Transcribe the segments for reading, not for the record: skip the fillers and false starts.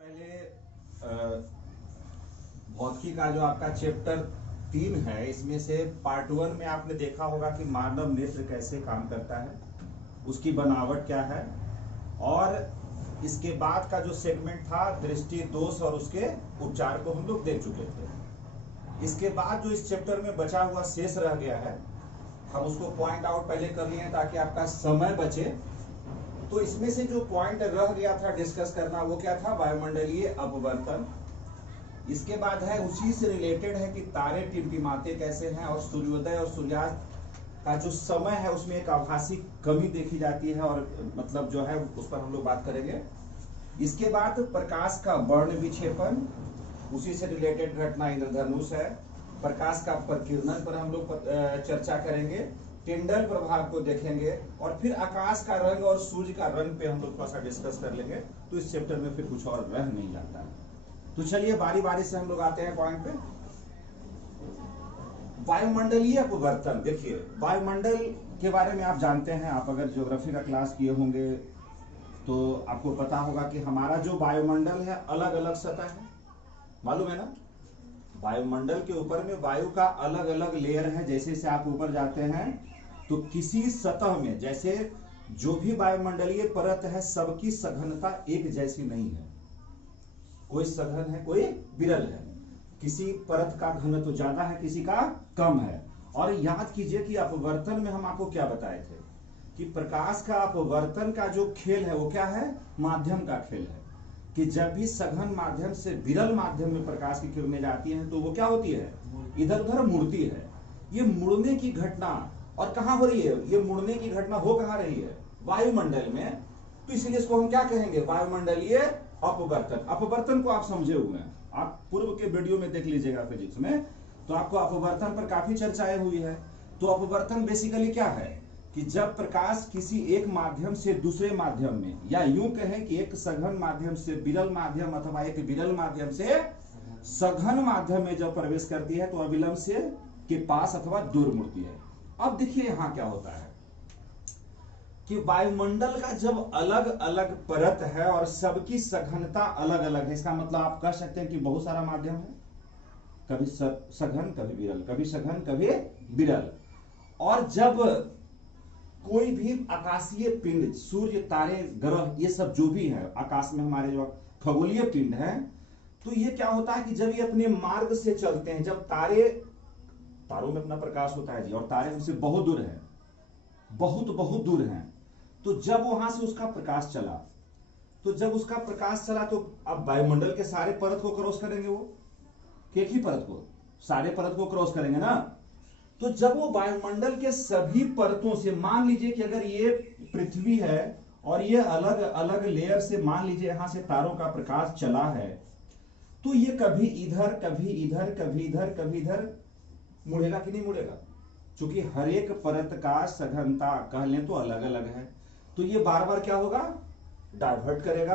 पहले भौतिकी का जो आपका चैप्टर 3 है, इसमें से पार्ट 1 में आपने देखा होगा कि मानव नेत्र कैसे काम करता है, उसकी बनावट क्या है, और इसके बाद का जो सेगमेंट था दृष्टि दोष और उसके उपचार को हम लोग देख चुके थे। इसके बाद जो इस चैप्टर में बचा हुआ शेष रह गया है, हम उसको पॉइंट आउट पहले कर लिए हैं ताकि आपका समय बचे। तो इसमें से जो पॉइंट रह गया था डिस्कस करना, वो क्या था? वायुमंडलीय अपवर्तन। इसके बाद है उसी से रिलेटेड है कि तारे टिमटिमाते कैसे हैं, और सूर्योदय और सूर्यास्त का जो समय है उसमें एक आभासी कमी देखी जाती है, और मतलब जो है उस पर हम लोग बात करेंगे। इसके बाद प्रकाश का वर्ण विक्षेपण, उसी से रिलेटेड घटना इंद्रधनुष है। प्रकाश का प्रकीर्णन पर हम लोग चर्चा करेंगे। टिंडल प्रभाव को देखेंगे, और फिर आकाश का रंग और सूर्य का रंग पे हम लोग थोड़ा सा डिस्कस कर लेंगे। तो इस चैप्टर में फिर कुछ और रह नहीं जाता है। तो चलिए बारी बारी से हम लोग आते हैं पॉइंट पे। वायुमंडलीय अपवर्तन। देखिए, वायुमंडल के बारे में आप जानते हैं, आप अगर ज्योग्राफी का क्लास किए होंगे तो आपको पता होगा कि हमारा जो वायुमंडल है अलग अलग सतह है, मालूम है ना? वायुमंडल के ऊपर में वायु का अलग अलग लेयर है। जैसे जैसे आप ऊपर जाते हैं तो किसी सतह में, जैसे जो भी वायुमंडलीय परत है, सबकी सघनता एक जैसी नहीं है। कोई सघन है, कोई विरल है। किसी परत का घनत्व ज्यादा है, किसी का कम है। और याद कीजिए कि अपवर्तन में हम आपको क्या बताए थे कि प्रकाश का अपवर्तन का जो खेल है वो क्या है? माध्यम का खेल है। कि जब भी सघन माध्यम से विरल माध्यम में प्रकाश की किरणें जाती हैं तो वो क्या होती है? इधर उधर मुड़ती है। ये मुड़ने की घटना और कहां हो रही है? ये मुड़ने की घटना हो कहां रही है? वायुमंडल में। तो इसलिए इसको हम क्या कहेंगे? वायुमंडलीय अपवर्तन। अपवर्तन को आप समझे हुए हैं, आप पूर्व के वीडियो में देख लीजिएगा फिजिक्स में, तो आपको अपवर्तन पर काफी चर्चाएं हुई है। तो अपवर्तन बेसिकली क्या है कि जब प्रकाश किसी एक माध्यम से दूसरे माध्यम में, या यूं कहें कि एक सघन माध्यम से विरल माध्यम अथवा एक विरल माध्यम से सघन माध्यम में जब प्रवेश करती है तो अविलंब से के पास अथवा दूर मुड़ती है। अब देखिए यहां क्या होता है कि वायुमंडल का जब अलग अलग परत है और सबकी सघनता अलग अलग है, इसका मतलब आप कह सकते हैं कि बहुत सारा माध्यम है, कभी सघन कभी विरल, कभी सघन कभी विरल। और जब कोई भी आकाशीय पिंड, सूर्य, तारे, ग्रह, ये सब जो भी है आकाश में हमारे जो खगोलीय पिंड है, तो ये क्या होता है कि जब ये अपने मार्ग से चलते हैं, जब तारों में अपना प्रकाश होता है जी, और तारे हमसे बहुत दूर है, बहुत बहुत दूर हैं, तो जब वहां से उसका प्रकाश चला, तो जब उसका प्रकाश चला तो अब वायुमंडल के सारे परत को क्रॉस करेंगे, वो एक ही परत को, सारे परत को क्रॉस करेंगे ना। तो जब वो वायुमंडल के सभी परतों से, मान लीजिए कि अगर ये पृथ्वी है और ये अलग अलग लेयर से, मान लीजिए यहां से तारों का प्रकाश चला है, तो ये कभी इधर कभी इधर कभी इधर कभी इधर मुड़ेगा कि नहीं मुड़ेगा? क्योंकि हर एक परत का सघनता कह लें तो अलग अलग है, तो ये बार बार क्या होगा? डाइवर्ट करेगा।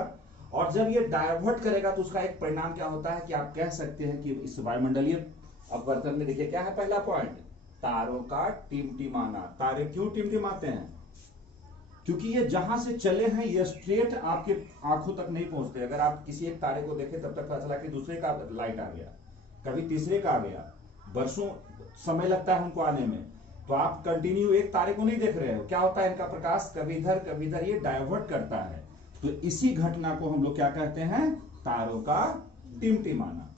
और जब ये डाइवर्ट करेगा तो उसका एक परिणाम क्या होता है कि आप कह सकते हैं कि इस वायुमंडलीय अपवर्तन में देखिए क्या है पहला पॉइंट? तारों का टिमटिमाना। तारे क्यों टिमटिमाते हैं? क्योंकि ये जहां से चले हैं ये स्ट्रेट आपके आंखों तक नहीं पहुंचते। अगर आप किसी एक तारे को देखें तब तक पता चला कि दूसरे का लाइट आ गया, कभी तीसरे का आ गया, वर्षों समय लगता है उनको आने में, तो आप कंटिन्यू एक तारे को नहीं देख रहे हो। क्या होता है? इनका प्रकाश कभी इधर ये डाइवर्ट करता है। तो इसी घटना को हम लोग क्या कहते हैं? तारों का टिमटिमाना।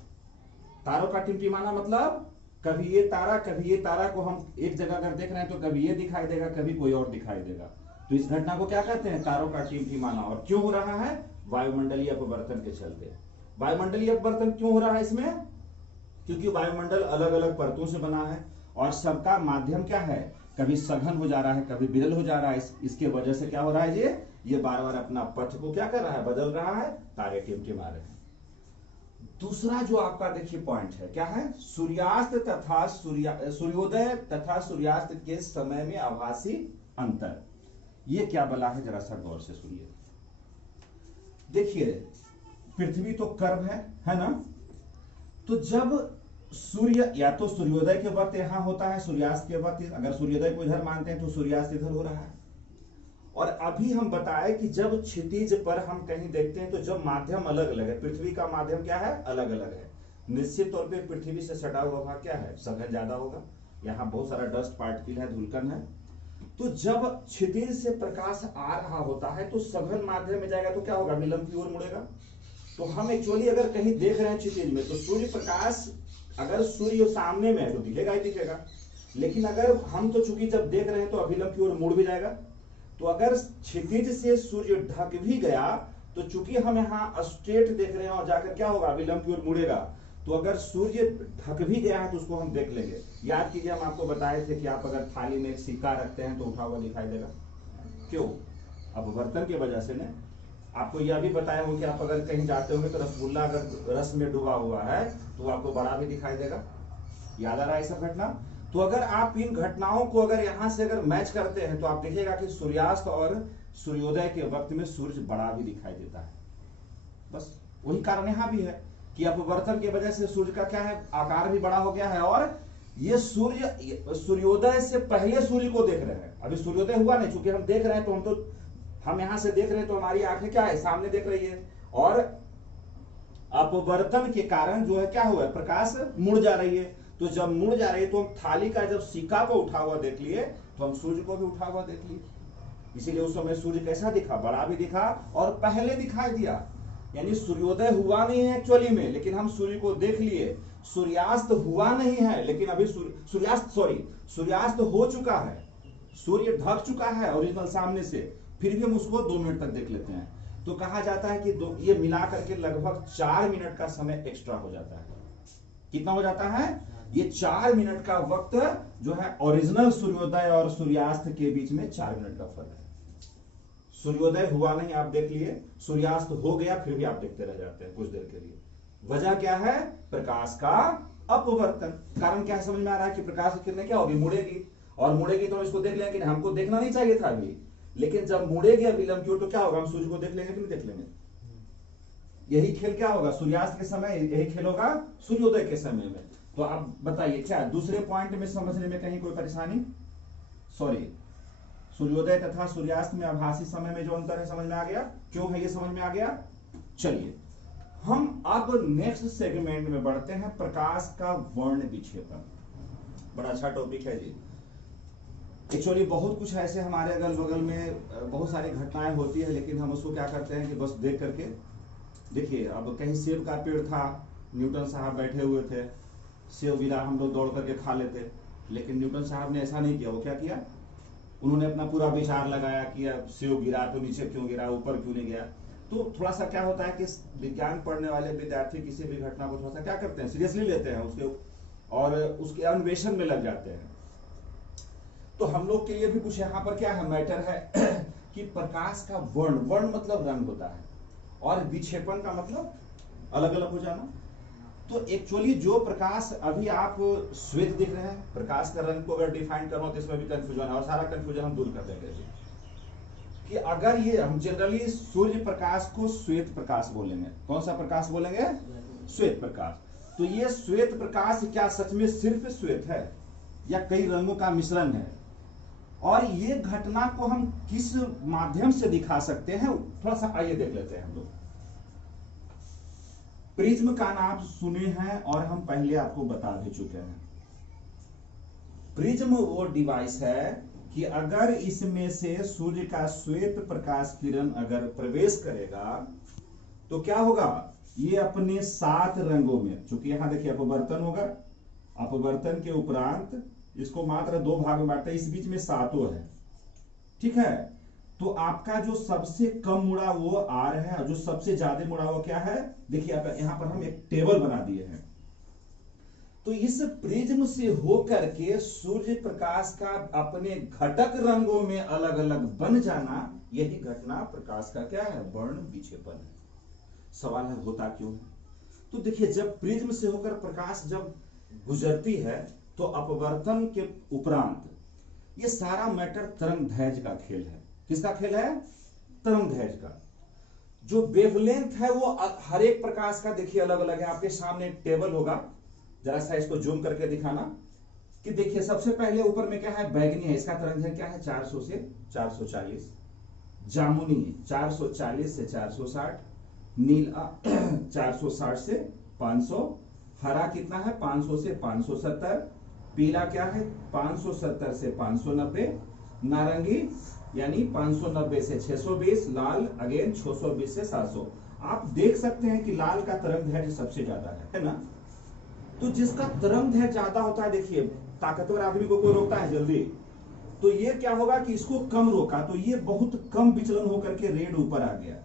तारों का टिमटिमाना मतलब कभी ये तारा कभी ये तारा को हम एक जगह अगर देख रहे हैं तो कभी ये दिखाई देगा, कभी कोई और दिखाई देगा। तो इस घटना को क्या कहते हैं? तारों का टिमटिमाना। और क्यों हो रहा है? वायुमंडलीय अपवर्तन के चलते। वायुमंडलीय अपवर्तन क्यों हो रहा है इसमें? क्योंकि वायुमंडल अलग अलग परतों से बना है और सबका माध्यम क्या है? कभी सघन हो जा रहा है, कभी विरल हो जा रहा है। इसके वजह से क्या हो रहा है? ये बार बार अपना पथ को क्या कर रहा है? बदल रहा है। तारे टिमटिमा रहे हैं। दूसरा जो आपका देखिए पॉइंट है, क्या है? सूर्यास्त तथा सूर्योदय तथा सूर्यास्त के समय में आभासी अंतर। ये क्या बला है? जरा सा गौर से सुनिए। देखिए, पृथ्वी तो कर्व है ना? तो जब सूर्य, या तो सूर्योदय के वक्त यहां होता है, सूर्यास्त के वक्त, अगर सूर्योदय को इधर मानते हैं तो सूर्यास्त इधर हो रहा है। और अभी हम बताए कि जब क्षितिज पर हम कहीं देखते हैं तो जब माध्यम अलग अलग है, पृथ्वी का माध्यम क्या है, अलग अलग है, निश्चित तौर पे पृथ्वी से सटा हुआ भाग क्या है, सघन ज्यादा होगा, यहाँ बहुत सारा डस्ट पार्टिकल है, धूलकण है। तो जब क्षितिज से प्रकाश आ रहा होता है तो सघन माध्यम में जाएगा तो क्या होगा, विलंब की ओर मुड़ेगा। तो हम एक्चुअली अगर कहीं देख रहे हैं क्षितिज में तो सूर्य प्रकाश, अगर सूर्य सामने में है तो दिखेगा ही दिखेगा, लेकिन अगर हम तो चूंकि जब देख रहे हैं तो अभिलंब की ओर मुड़ भी जाएगा। तो अगर क्षितिज से सूर्य ढक भी गया तो चूंकि हम यहाँ स्ट्रेट देख रहे हैं और जाकर क्या होगा, विलंब की ओर मुड़ेगा। तो अगर सूर्य ढक भी गया है तो उसको हम देख लेंगे। याद कीजिए हम आपको बताए थे कि आप अगर थाली में एक सिक्का रखते हैं तो उठा हुआ दिखाई देगा, क्यों, अपवर्तन की वजह से ना। आपको यह भी बताया हो कि आप अगर कहीं जाते होंगे तो रसगुल्ला अगर रस में डूबा हुआ है तो आपको बड़ा भी दिखाई देगा। याद आ रहा है सब घटना। तो अगर आप इन घटनाओं को अगर यहां से अगर मैच करते हैं तो आप देखिएगा कि सूर्यास्त और सूर्योदय के वक्त में सूर्य बड़ा भी दिखाई देता है। बस वही कारण यहां भी है कि अपवर्तन की वजह से सूर्य का क्या है, आकार भी बड़ा हो गया है। और ये सूर्य सूर्योदय से पहले सूर्य को देख रहे हैं, अभी सूर्योदय हुआ नहीं, चूंकि हम देख रहे हैं तो हम यहां से देख रहे हैं तो हमारी आंखें क्या है, सामने देख रही है। और अपवर्तन के कारण जो है क्या हुआ, प्रकाश मुड़ जा रही है। तो जब मुड़ जा रही है तो हम थाली का जब सिक्का को उठा हुआ देख लिए तो हम सूर्य को भी उठा हुआ देख लिए। इसीलिए उस समय सूर्य कैसा दिखा, बड़ा भी दिखा और पहले दिखाई दिया। यानी सूर्योदय हुआ नहीं है एक्चुअली में, लेकिन हम सूर्य को देख लिए। सूर्यास्त हुआ नहीं है लेकिन अभी सूर्यास्त हो चुका है, सूर्य ढक चुका है ओरिजिनल सामने से, फिर भी हम उसको 2 मिनट तक देख लेते हैं। तो कहा जाता है कि ये मिला करके लगभग 4 मिनट का समय एक्स्ट्रा हो जाता है। कितना हो जाता है, ये 4 मिनट का वक्त जो है ओरिजिनल सूर्योदय और सूर्यास्त के बीच में 4 मिनट का फर्क है। सूर्योदय हुआ नहीं आप देख लिए, सूर्यास्त हो गया फिर भी आप देखते रह जाते हैं कुछ देर के लिए। वजह क्या है, प्रकाश का अपवर्तन। कारण क्या समझ में आ रहा है कि प्रकाश की किरणें क्या होगी, मुड़ेगी, और मुड़ेगी तो हम इसको देख लेंगे। हमको देखना नहीं चाहिए था अभी, लेकिन जब मुड़ेगी अभिलंब की ओर तो क्या होगा, हम सूर्य को देख लेंगे कि नहीं देख लेंगे। यही खेल क्या होगा, सूर्यास्त के समय यही खेल होगा सूर्योदय के समय में। तो आप बताइए क्या दूसरे पॉइंट में समझने में कहीं कोई परेशानी, सॉरी, सूर्योदय तथा सूर्यास्त में आभासी समय में जो अंतर है समझ में आ गया, क्यों है ये समझ में आ गया। चलिए हम अब नेक्स्ट सेगमेंट में बढ़ते हैं, प्रकाश का वर्ण विक्षेपण। बड़ा अच्छा टॉपिक है जी। एक्चुअली बहुत कुछ ऐसे हमारे अगल बगल में बहुत सारी घटनाएं होती है, लेकिन हम उसको क्या करते हैं कि बस देख करके, देखिए अब कहीं सेब का पेड़ था, न्यूटन साहब बैठे हुए थे, सेब गिरा, हम लोग दौड़ करके खा लेते। लेकिन न्यूटन साहब ने ऐसा नहीं किया। वो क्या किया, उन्होंने अपना पूरा विचार लगाया कि अब सेब गिरा तो नीचे क्यों गिरा, ऊपर क्यों नहीं गया। तो थोड़ा सा क्या होता है कि विज्ञान पढ़ने वाले विद्यार्थी किसी भी घटना को थोड़ा सा क्या करते हैं, सीरियसली लेते हैं उसके और उसके अन्वेषण में लग जाते हैं। तो हम लोग के लिए भी कुछ यहाँ पर क्या है, मैटर है कि प्रकाश का वर्ण, वर्ण मतलब रंग होता है, और विक्षेपण का मतलब अलग अलग हो जाना। तो एक्चुअली जो प्रकाश अभी आप श्वेत दिख रहे हैं, प्रकाश का रंग को अगर डिफाइन करो तो इसमें भी कंफ्यूजन है, और सारा कंफ्यूजन हम दूर कर देंगे कि अगर ये हम जनरली सूर्य प्रकाश को श्वेत प्रकाश बोलेंगे। कौन सा प्रकाश बोलेंगे, श्वेत प्रकाश। तो ये श्वेत प्रकाश क्या सच में सिर्फ श्वेत है या कई रंगों का मिश्रण है, और ये घटना को हम किस माध्यम से दिखा सकते हैं, थोड़ा सा आइए देख लेते हैं हम लोग। प्रिज्म का नाम सुने हैं और हम पहले आपको बता भी चुके हैं। प्रिज्म वो डिवाइस है कि अगर इसमें से सूर्य का श्वेत प्रकाश किरण अगर प्रवेश करेगा तो क्या होगा, ये अपने 7 रंगों में, चूंकि यहां देखिए अपवर्तन होगा, अपवर्तन के उपरांत इसको मात्र 2 भाग में बांटते हैं, इस बीच में 7 है, ठीक है। तो आपका जो सबसे कम मुड़ा वो आर है, और जो सबसे ज्यादा मुड़ा वो क्या है, देखिए यहां पर हम एक टेबल बना दिए हैं। तो इस प्रिज्म से होकर के सूर्य प्रकाश का अपने घटक रंगों में अलग अलग बन जाना, यही घटना प्रकाश का क्या है, वर्ण विक्षेपण है। सवाल है होता क्यों है। तो देखिए जब प्रिज्म से होकर प्रकाश जब गुजरती है तो अपवर्तन के उपरांत ये सारा मैटर तरंग दैर्घ्य का खेल है। किसका खेल है, तरंग दैर्घ्य का। जो वेवलेंथ है वो हर एक प्रकाश का देखिए अलग अलग है। आपके सामने एक टेबल होगा, जरा सा इसको जूम करके दिखाना कि देखिए सबसे पहले ऊपर में क्या है, बैगनी है, इसका तरंग दैर्घ्य क्या है, 400 से 440। जामुनी 440 से 460, नीला 460 से 500, हरा कितना है 500 से 570, पीला क्या है 570 से 590, नारंगी यानी 590 से 620, लाल अगेन 620 से 700। आप देख सकते हैं कि लाल का तरंग दैर्घ्य सबसे ज्यादा है ना। तो जिसका तरंग दैर्घ्य ज्यादा होता है, देखिए ताकतवर आदमी को कोई रोकता है जल्दी, तो ये क्या होगा कि इसको कम रोका तो ये बहुत कम विचलन होकर के रेड ऊपर आ गया।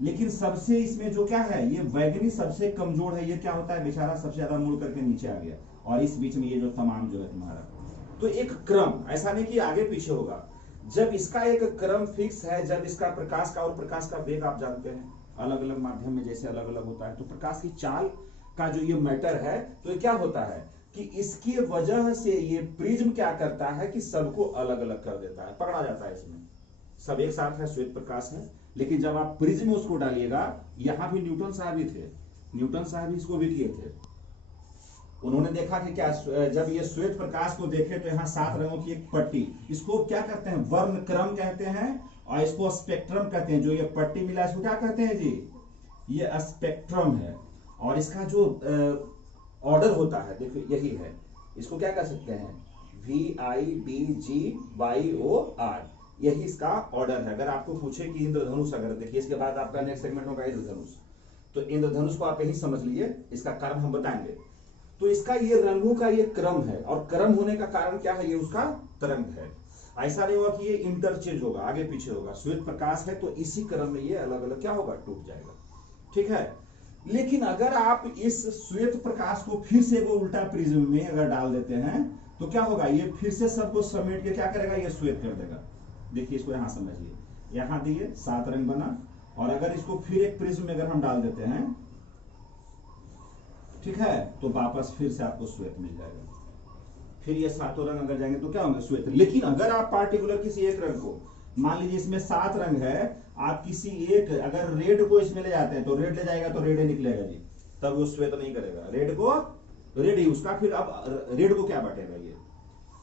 लेकिन सबसे इसमें जो क्या है, ये वैगनी सबसे कमजोर है, ये क्या होता है बेचारा सबसे ज्यादा मुड़ करके नीचे आ गया, और इस बीच में ये जो तमाम जो है तुम्हारा, तो एक क्रम, ऐसा नहीं कि आगे पीछे होगा, जब इसका एक क्रम फिक्स है, जब इसका प्रकाश का और प्रकाश का वेग आप जानते हैं अलग अलग माध्यम में जैसे अलग अलग होता है, तो प्रकाश की चाल का जो ये मैटर है, तो ये क्या होता है कि इसकी वजह से ये प्रिज्म क्या करता है कि सबको अलग अलग कर देता है, पकड़ा जाता है। इसमें सब एक साथ है, श्वेत प्रकाश है, लेकिन जब आप प्रिज्म में उसको डालिएगा, यहां भी न्यूटन साहब ही थे, न्यूटन साहब इसको भी किए थे। उन्होंने देखा कि क्या, जब ये श्वेत प्रकाश को देखे तो यहाँ 7 रंगों की एक पट्टी, इसको क्या कहते हैं वर्ण क्रम कहते हैं, और इसको स्पेक्ट्रम कहते हैं। जो ये पट्टी मिला इसको क्या कहते हैं जी, ये स्पेक्ट्रम है। और इसका जो ऑर्डर होता है देखिए यही है, इसको क्या कह सकते हैं VIBGYOR, यही इसका ऑर्डर है। अगर आपको पूछे कि इंद्रधनुष, अगर देखिए इसके बाद आपका नेक्स्ट सेगमेंट होगा इंद्रधनुष, तो इंद्रधनुष को आप यही समझ लीजिए, इसका कारण हम बताएंगे। तो इसका ये रंगों का ये क्रम है, और क्रम होने का कारण क्या है, ये उसका तरंग है। ऐसा नहीं होगा कि ये इंटरचेंज होगा, आगे पीछे होगा। श्वेत प्रकाश है तो इसी क्रम में ये अलग अलग क्या होगा, टूट जाएगा, ठीक है। लेकिन अगर आप इस श्वेत प्रकाश को फिर से वो उल्टा प्रिज्म में अगर डाल देते हैं, तो क्या होगा, ये फिर से सबको समेट के क्या करेगा, ये श्वेत कर देगा। देखिए इसको यहां समझिए, यहां दिए 7 रंग बना, और अगर इसको फिर एक प्रिज्म में अगर हम डाल देते हैं, ठीक है, तो वापस फिर से आपको श्वेत मिल जाएगा। फिर ये 7 रंग अगर जाएंगे तो क्या होंगे, श्वेत। लेकिन अगर आप पार्टिकुलर किसी एक रंग को, मान लीजिए इसमें 7 रंग है, आप किसी एक अगर रेड को इसमें ले जाते हैं, तो रेड ले जाएगा तो रेड ही निकलेगा जी, तब वो श्वेत नहीं करेगा, रेड को रेड ही उसका, फिर अब रेड को क्या बांटेगा ये।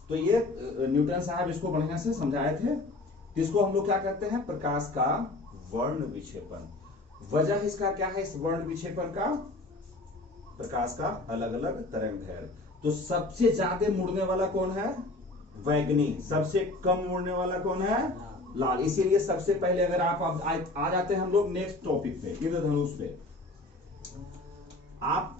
तो ये न्यूटन साहब इसको बढ़िया से समझाए थे। इसको हम लोग क्या कहते हैं, प्रकाश का वर्ण विक्षेपण। वजह इसका क्या है, इस वर्ण विक्षेपण का, प्रकाश का अलग अलग तरंग दैर्घ्य। तो सबसे ज्यादा मुड़ने वाला कौन है, वैगनी, सबसे कम मुड़ने वाला कौन है, लाल। इसीलिए सबसे पहले अगर आप आ जाते हैं हम लोग नेक्स्ट टॉपिक पे, इंद्रधनुष पे। आप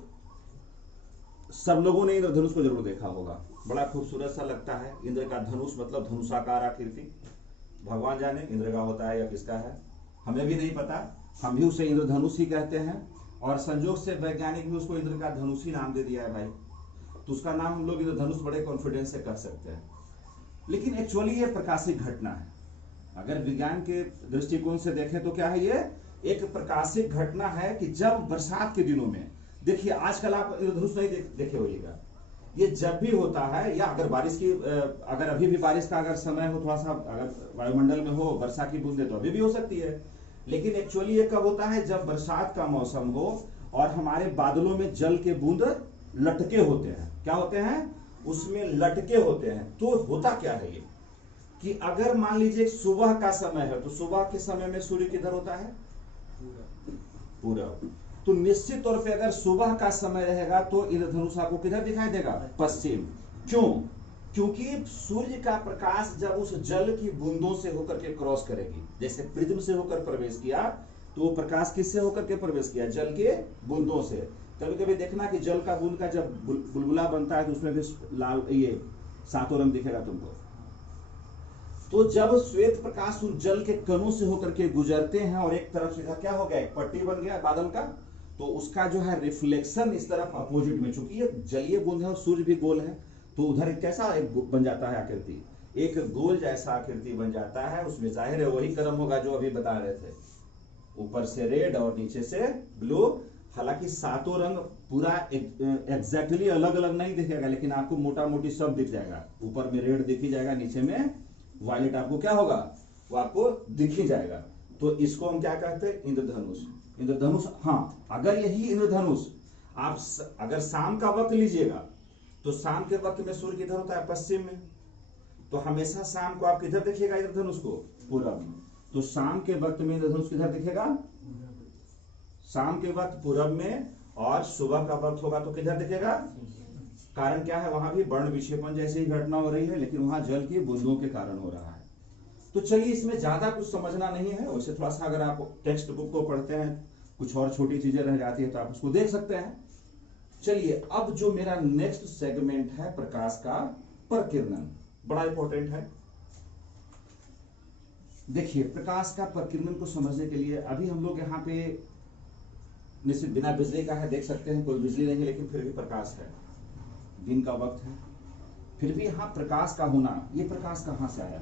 सब लोगों ने इंद्रधनुष को जरूर देखा होगा, बड़ा खूबसूरत सा लगता है। इंद्र का धनुष मतलब धनुषाकार आकृति, भगवान जाने इंद्र का होता है या किसका है, हमें भी नहीं पता, हम भी उसे इंद्रधनुष ही कहते हैं। और संयोग से वैज्ञानिक भी उसको इंद्र का धनुष ही नाम दे दिया है भाई, तो उसका नाम हम लोग इंद्रधनुष बड़े कॉन्फिडेंस से कह सकते हैं। लेकिन एक्चुअली ये प्रकाशिक घटना है, अगर विज्ञान के दृष्टिकोण से देखें तो क्या है, ये एक प्रकाशिक घटना है कि जब बरसात के दिनों में, देखिए आजकल आप इंद्रधनुष नहीं देखे होइएगा, ये जब भी होता है, या अगर बारिश की, अगर अभी भी बारिश का अगर समय हो, थोड़ा सा अगर वायुमंडल में हो वर्षा की बूंदे, तो अभी भी हो सकती है। लेकिन एक्चुअली ये कब होता है, जब बरसात का मौसम हो और हमारे बादलों में जल के बूंद लटके होते हैं। क्या होते हैं, उसमें लटके होते हैं। तो होता क्या है ये कि अगर मान लीजिए सुबह का समय है, तो सुबह के समय में सूर्य किधर होता है, पूरब। तो निश्चित तौर पे अगर सुबह का समय रहेगा तो इंद्रधनुष आपको किधर दिखाई देगा, पश्चिम। क्यों, क्योंकि सूर्य का प्रकाश जब उस जल की बूंदों से होकर के क्रॉस करेगी, जैसे प्रिज्म से होकर प्रवेश किया, तो वो प्रकाश किससे होकर के प्रवेश किया, जल के बूंदों से। कभी कभी देखना कि जल का बूंद का जब बुलबुला बनता है तो उसमें भी लाल, ये 7 रंग दिखेगा तुमको। तो जब श्वेत प्रकाश उस जल के कणों से होकर के गुजरते हैं और एक तरफ से क्या हो गया, एक पट्टी बन गया बादल का, तो उसका जो है रिफ्लेक्शन इस तरफ अपोजिट में, चूंकि ये जलीय बूंद है और सूर्य भी गोल है, तो उधर कैसा एक बन जाता है आकृति, एक गोल जैसा आकृति बन जाता है। उसमें जाहिर है वही क्रम होगा जो अभी बता रहे थे, ऊपर से रेड और नीचे से ब्लू। हालांकि 7 रंग पूरा एग्जैक्टली अलग अलग नहीं दिखेगा, लेकिन आपको मोटा मोटी सब दिख जाएगा। ऊपर में रेड दिख ही जाएगा, नीचे में वायलेट आपको क्या होगा, वो आपको दिख ही जाएगा। तो इसको हम क्या कहते हैं, इंद्रधनुष। इंद्रधनुष, हाँ, अगर यही इंद्रधनुष आप अगर शाम का वक्त लीजिएगा, तो शाम के वक्त में सूर्य किधर होता है, पश्चिम में। तो हमेशा शाम को आप किधर देखिएगा इंद्रधनुष को, पूरब में। तो शाम के वक्त में इंद्रधनुष किधर दिखेगा? शाम के वक्त पूरब में, और सुबह का वक्त होगा तो किधर दिखेगा? कारण क्या है? वहां भी वर्ण विक्षेपण जैसी ही घटना हो रही है, लेकिन वहां जल की बूंदों के कारण हो रहा है। तो चलिए, इसमें ज्यादा कुछ समझना नहीं है। वैसे थोड़ा सा अगर आप टेक्स्ट बुक को पढ़ते हैं, कुछ और छोटी चीजें रह जाती है तो आप उसको देख सकते हैं। चलिए, अब जो मेरा नेक्स्ट सेगमेंट है प्रकाश का प्रकीर्णन, बड़ा इंपॉर्टेंट है। देखिए, प्रकाश का प्रकीर्णन को समझने के लिए अभी हम लोग यहाँ पे निश्चित बिना बिजली का है, देख सकते हैं, कोई बिजली नहीं है, लेकिन फिर भी प्रकाश है, दिन का वक्त है, फिर भी यहाँ प्रकाश का होना, ये प्रकाश कहाँ से आया?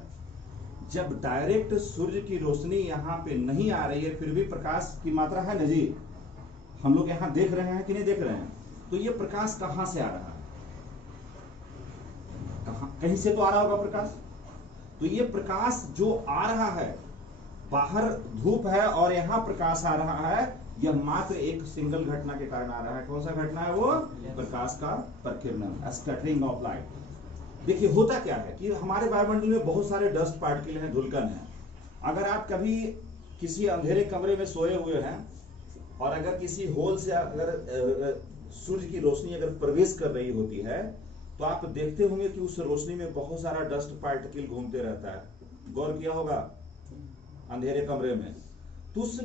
जब डायरेक्ट सूर्य की रोशनी यहाँ पे नहीं आ रही है, फिर भी प्रकाश की मात्रा है ना जी, हम लोग यहाँ देख रहे हैं कि नहीं देख रहे हैं? तो ये प्रकाश कहाँ से आ रहा है? कहीं से तो आ रहा होगा प्रकाश। तो ये प्रकाश जो आ रहा है, बाहर धूप है और यहाँ प्रकाश आ रहा है, यह मात्र एक सिंगल घटना के कारण आ रहा है। कौन सा घटना है वो? प्रकाश का प्रकीर्णन, स्कैटरिंग ऑफ लाइट। देखिए, होता क्या है कि हमारे वायुमंडल में बहुत सारे डस्ट पार्टिकल हैं, धूलकण हैं। अगर आप कभी किसी अंधेरे कमरे में सोए हुए हैं और अगर किसी होल से अगर सूर्य की रोशनी अगर प्रवेश कर रही होती है, तो आप देखते होंगे कि उस रोशनी में बहुत सारा डस्ट पार्टिकल घूमते रहता है। गौर किया होगा अंधेरे कमरे में, तो उस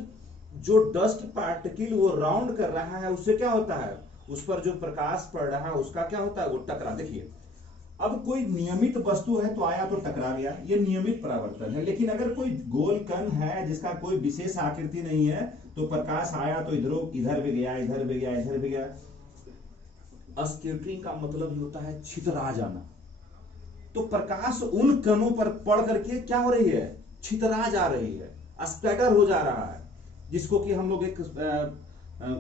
जो डस्ट पार्टिकल वो राउंड कर रहा है, उससे क्या होता है? उस पर जो प्रकाश पड़ रहा है उसका क्या होता है? वो टकरा। देखिए, अब कोई नियमित वस्तु है तो आया तो टकरा गया, ये नियमित परावर्तन है। लेकिन अगर कोई गोल कण है जिसका कोई विशेष आकृति नहीं है, तो प्रकाश आया तो इधर भी गया, इधर भी गया, इधर भी गया। स्कैटरिंग का मतलब ही होता है छितरा जाना। तो प्रकाश उन कणों पर पड़ करके क्या हो रही है? छितरा जा रही है, स्कैटर हो जा रहा है, जिसको कि हम लोग एक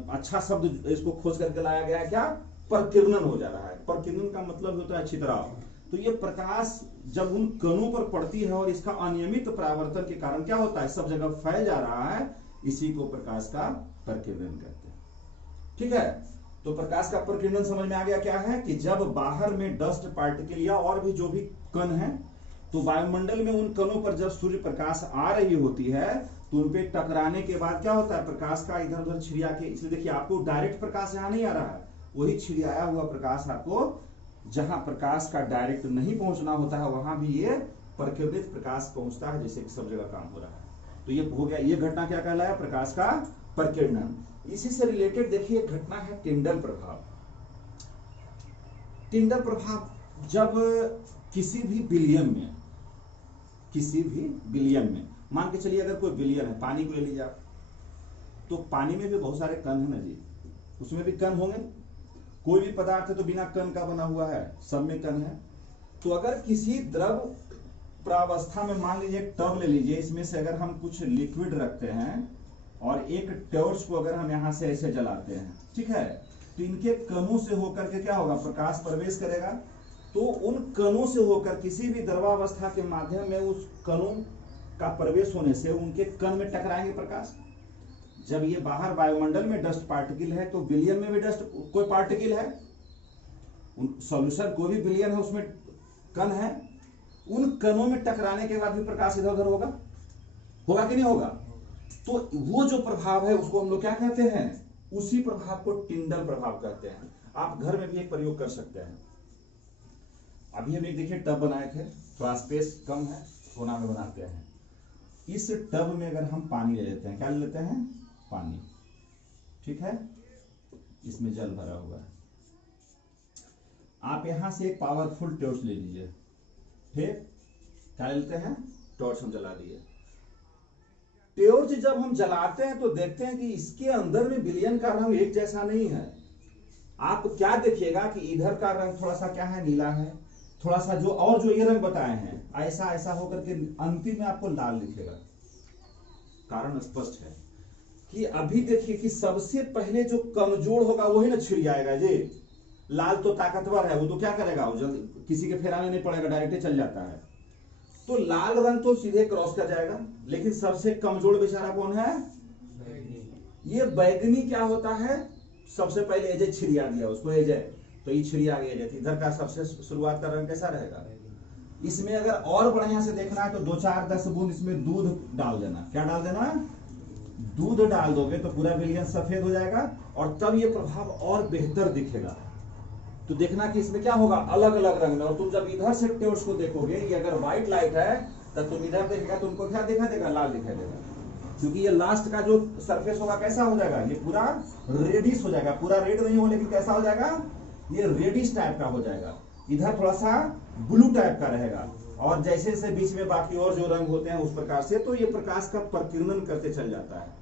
अच्छा शब्द इसको खोज करके लाया गया है, क्या? प्रकीर्णन हो जा रहा है। प्रकीर्णन का मतलब होता है छितराव। तो ये प्रकाश जब उन कणों पर पड़ती है और इसका अनियमित परावर्तन के कारण क्या होता है? सब जगह फैल जा रहा है, इसी को प्रकाश का प्रकीर्णन कहते हैं। ठीक है, तो प्रकाश का प्रकीर्णन समझ में आ गया क्या है? कि जब बाहर में डस्ट पार्टिकल या और भी जो भी कण है, तो वायुमंडल में उन कणों पर जब सूर्य प्रकाश आ रही होती है, तो उन पे टकराने के बाद क्या होता है? प्रकाश का इधर उधर छिड़िया के, इसलिए देखिए आपको डायरेक्ट प्रकाश यहां नहीं आ रहा है, वही छिड़ियाया हुआ प्रकाश आपको, जहां प्रकाश का डायरेक्ट नहीं पहुंचना होता है, वहां भी ये प्रकीर्णित प्रकाश पहुंचता है, जैसे कि सब जगह काम हो रहा है। तो ये हो गया, ये घटना क्या कहलाया? प्रकाश का प्रकीर्णन। इसी से रिलेटेड देखिए एक घटना है टिंडल प्रभाव। टिंडल प्रभाव जब किसी भी बिलियन में मान के चलिए, अगर कोई बिलियन है, पानी को ले लीजिए आप, तो पानी में भी बहुत सारे कण है ना जी, उसमें भी कण होंगे। कोई भी पदार्थ है तो बिना कण का बना हुआ है, सब में कण है। तो अगर किसी द्रव प्रावस्था में, मान लीजिए एक टब ले लीजिए, इसमें से अगर हम कुछ लिक्विड रखते हैं और एक टॉर्च को अगर हम यहां से ऐसे जलाते हैं, ठीक है, तो इनके कणों से होकर के क्या होगा? प्रकाश प्रवेश करेगा। तो उन कणों से होकर किसी भी द्रवावस्था के माध्यम में उस कणों का प्रवेश होने से उनके कण में टकराएंगे प्रकाश। जब ये बाहर वायुमंडल में डस्ट पार्टिकल है, तो बिलियन में भी डस्ट कोई पार्टिकल है, सॉल्यूशन कोई भी बिलियन है, उसमें कण है, उन कणों में टकराने के बाद भी प्रकाश इधर उधर होगा कि नहीं होगा? तो वो जो प्रभाव है उसको हम लोग क्या कहते हैं? उसी प्रभाव को टिंडल प्रभाव कहते हैं। आप घर में भी एक प्रयोग कर सकते हैं। अभी हम एक देखिए टब बनाए थे, थोड़ा स्पेस कम है, कोना में बनाते हैं। इस टब में अगर हम पानी ले लेते हैं, क्या ले लेते हैं? पानी, ठीक है, इसमें जल भरा हुआ है। आप यहां से एक पावरफुल टॉर्च ले लीजिए, ठीक, क्या लेते हैं? टॉर्च हम जला दिए। टॉर्च जब हम जलाते हैं तो देखते हैं कि इसके अंदर में बिलियन का रंग एक जैसा नहीं है। आप क्या देखिएगा कि इधर का रंग थोड़ा सा क्या है? नीला है, थोड़ा सा जो ये रंग बताए हैं, ऐसा ऐसा होकर के अंतिम में आपको लाल दिखेगा। कारण स्पष्ट है कि अभी देखिए कि सबसे पहले जो कमजोर होगा वही ना छिड़ जाएगा जी। लाल तो ताकतवर है, वो तो क्या करेगा? वो जल्दी किसी के फेरा में नहीं पड़ेगा, डायरेक्ट चल जाता है। तो लाल रंग तो सीधे क्रॉस कर जाएगा, लेकिन सबसे कमजोर बेचारा कौन है? ये बैगनी क्या होता है? सबसे पहले एजे छिड़िया दिया उसको, एजे तो ये छिड़िया गया। इधर का सबसे शुरुआत का रंग कैसा रहेगा? इसमें अगर और बढ़िया से देखना है तो 2-4-10 बूंद इसमें दूध डाल देना। क्या डाल देना? दूध डाल दोगे तो पूरा विलियन सफेद हो जाएगा और तब ये प्रभाव और बेहतर दिखेगा। तो देखना कि इसमें क्या होगा, अलग अलग रंग में। और तुम जब इधर से टॉर्च को देखोगे, ये अगर व्हाइट लाइट है तब तुम इधर देखेगा, तुमको क्या दिखाई देगा? लाल दिखाई देगा, क्योंकि ये लास्ट का जो सरफेस होगा कैसा हो जाएगा? ये पूरा रेडिश हो जाएगा। पूरा रेड नहीं हो लेकिन कैसा हो जाएगा? ये रेडिश टाइप का हो जाएगा। इधर थोड़ा सा ब्लू टाइप का रहेगा और जैसे जैसे बीच में बाकी और जो रंग होते हैं उस प्रकार से, तो ये प्रकाश का प्रकीर्णन करते चल जाता है।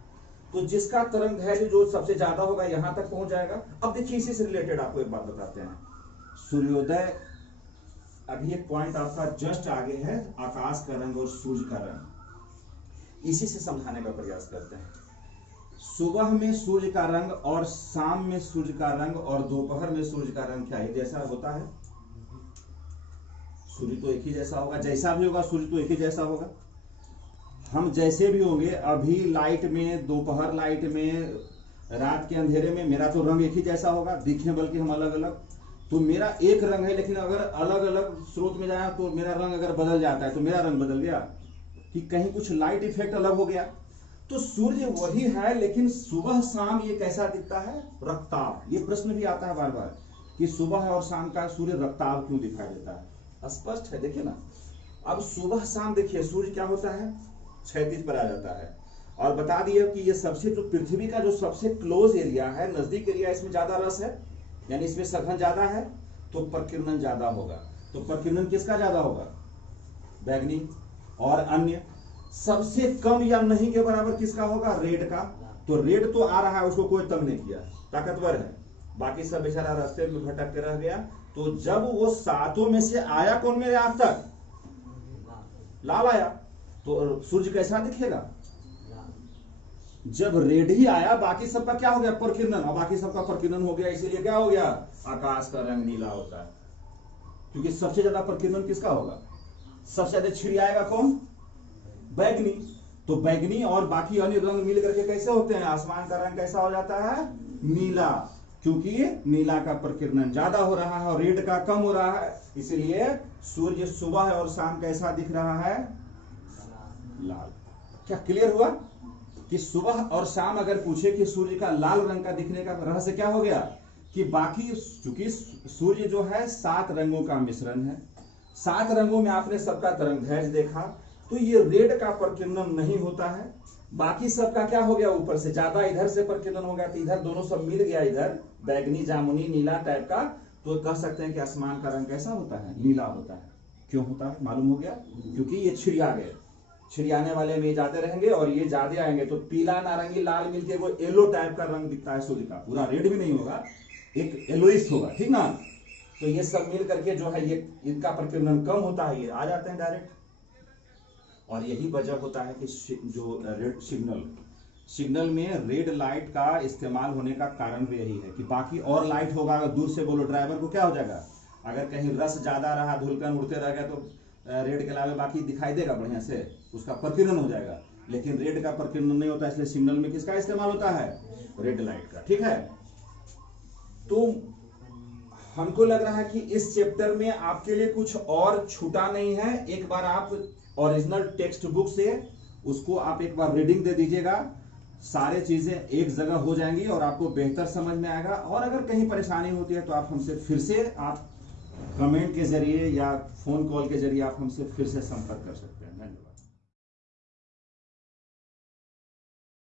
तो जिसका तरंग दैर्घ्य जो सबसे ज्यादा होगा यहां तक पहुंच जाएगा। अब देखिए इसी से रिलेटेड आपको एक बात बताते हैं। सूर्योदय, अभी एक पॉइंट आपका जस्ट आगे है, आकाश का रंग और सूर्य का रंग, इसी से समझाने का प्रयास करते हैं। सुबह में सूर्य का रंग और शाम में सूर्य का रंग और दोपहर में सूर्य का रंग क्या एक जैसा होता है? सूर्य तो एक ही जैसा होगा, जैसा भी होगा सूर्य तो एक ही जैसा होगा। हम जैसे भी होंगे, अभी लाइट में, दोपहर लाइट में, रात के अंधेरे में, मेरा तो रंग एक ही जैसा होगा, दिखे बल्कि हम अलग अलग। तो मेरा एक रंग है, लेकिन अगर अलग अलग स्रोत में जाए तो मेरा रंग अगर बदल जाता है तो मेरा रंग बदल गया कि कहीं कुछ लाइट इफेक्ट अलग हो गया। तो सूर्य वही है, लेकिन सुबह शाम ये कैसा दिखता है? रक्ताभ। ये प्रश्न भी आता है बार बार कि सुबह और शाम का सूर्य रक्ताभ क्यों दिखाई देता है? स्पष्ट है, देखिए ना। अब सुबह शाम देखिए सूर्य क्या होता है? क्षैतिज पर आ जाता है। और बता दिए कि ये सबसे जो पृथ्वी का जो सबसे क्लोज एरिया है, नजदीक एरिया, इसमें ज्यादा रस है, यानी इसमें सघन ज्यादा है, तो प्रकीर्णन ज्यादा होगा। तो प्रकीर्णन किसका ज्यादा होगा? बैगनी। और अन्य सबसे कम या नहीं के बराबर किसका होगा? रेड का। तो रेड तो आ रहा है, उसको कोई तंग नहीं किया, ताकतवर है, बाकी सब बेचारा रास्ते में भटक के रह गया। तो जब वो सातों में से आया कौन मेरे आंख तक? लाल आया। तो सूर्य कैसा दिखेगा? जब रेड ही आया, बाकी सबका क्या हो गया? प्रकीर्णन। और बाकी सबका प्रकीर्णन हो गया, इसीलिए क्या हो गया? आकाश का रंग नीला होता है। क्योंकि सबसे ज्यादा प्रकीर्णन किसका होगा? सबसे ज्यादा छिड़ियाएगा कौन? बैगनी। तो बैगनी और बाकी अन्य रंग मिल करके कैसे होते हैं? आसमान का रंग कैसा हो जाता है? नीला। क्योंकि नीला का प्रकीर्णन ज्यादा हो रहा है और रेड का कम हो रहा है, इसलिए सूर्य सुबह और शाम कैसा दिख रहा है? लाल। क्या क्लियर हुआ कि सुबह और शाम अगर पूछे कि सूर्य का लाल रंग का दिखने का रहस्य क्या हो गया? कि बाकी, चूंकि सूर्य जो है 7 रंगों का मिश्रण है, 7 रंगों में आपने सबका तरंग दैर्घ्य देखा, तो ये रेड का प्रकीर्णन नहीं होता है। बाकी सबका क्या हो गया? ऊपर से ज्यादा इधर से प्रकीर्णन हो गया, तो इधर दोनों सब मिल गया, इधर बैगनी, जामुनी, नीला टाइप का। तो कह सकते हैं कि आसमान का रंग कैसा होता है? नीला होता है। क्यों होता है? मालूम हो गया? क्योंकि ये छिड़िया गए, छिड़ियाने वाले में जाते रहेंगे और ये ज्यादा आएंगे, तो पीला, नारंगी, लाल मिलके वो येलो टाइप का रंग दिखता है सूर्य का। पूरा रेड भी नहीं होगा, एक येलोइश होगा, ठीक ना। तो ये सब मिल करके जो है, ये इनका प्रकीर्णन कम होता है, ये आ जाते हैं डायरेक्ट। और यही वजह होता है कि जो रेड सिग्नल में रेड लाइट का इस्तेमाल होने का कारण भी यही है कि बाकी और लाइट होगा, अगर दूर से बोलो ड्राइवर को क्या हो जाएगा? अगर कहीं रस ज्यादा रहा, धुलकन उड़ते रह गया, तो रेड के अलावा बाकी दिखाई देगा बढ़िया से, उसका प्रकीर्णन हो जाएगा। लेकिन रेड का प्रकीर्णन नहीं होता, इसलिए सिग्नल में किसका इस्तेमाल होता है? रेड लाइट का, ठीक है। तो हमको लग रहा है कि इस चैप्टर में आपके लिए कुछ और छूटा नहीं है। एक बार आप ओरिजिनल टेक्स्ट बुक से उसको आप एक बार रीडिंग दे दीजिएगा, सारे चीजें एक जगह हो जाएंगी और आपको बेहतर समझ में आएगा। और अगर कहीं परेशानी होती है तो आप हमसे फिर से, आप कमेंट के जरिए या फोन कॉल के जरिए आप हमसे फिर से संपर्क कर सकते हैं।